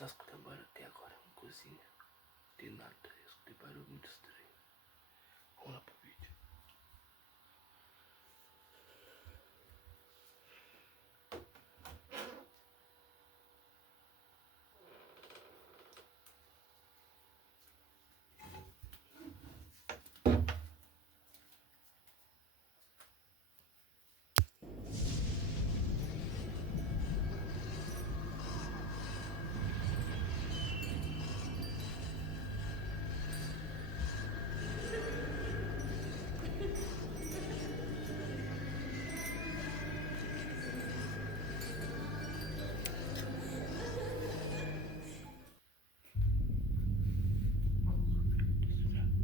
está a escutar barulho até agora na cozinha. Tem nada, eu escutei barulho muito estranho. Vamos lá pro vídeo.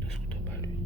Tá escutando barulho?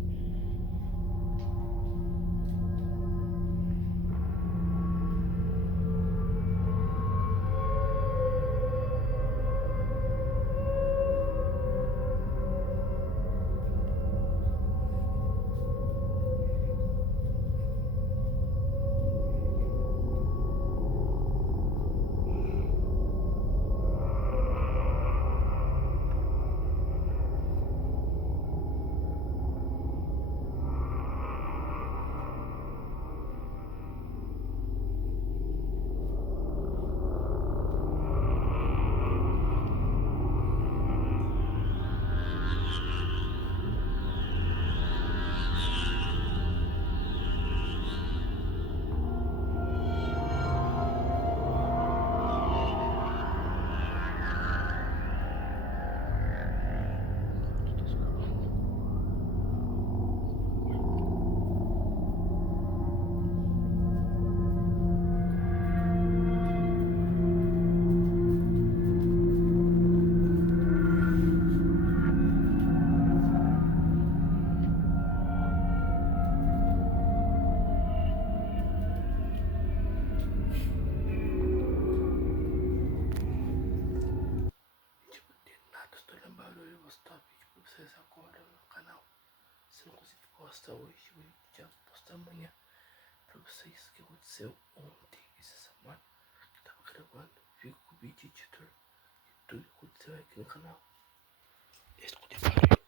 Tipo, tem nada, estou olhando barulho. Eu vou postar vídeo pra vocês agora no canal. Se não conseguir postar hoje, eu já postar amanhã pra vocês o que aconteceu ontem, essa semana que eu tava gravando. Fico com o vídeo editor e tudo que aconteceu aqui no canal. Escutei barulho.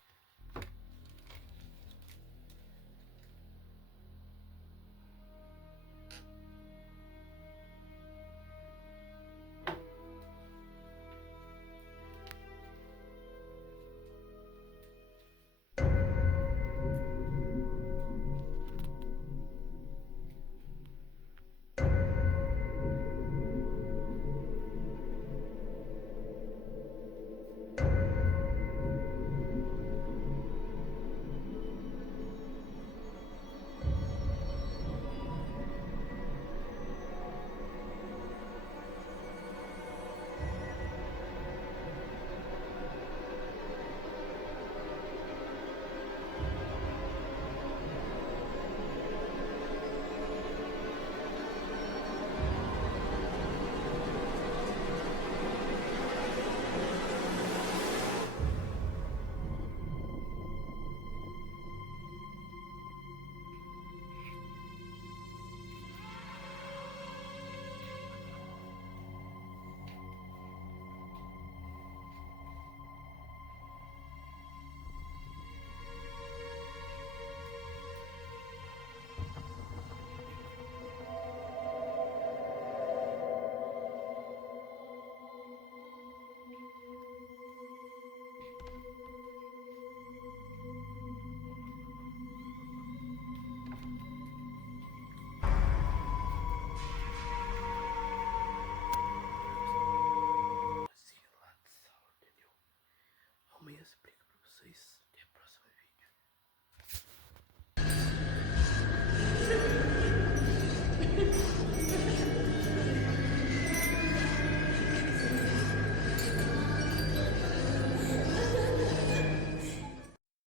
Lá de sala, entendeu? Amanhã eu explico pra vocês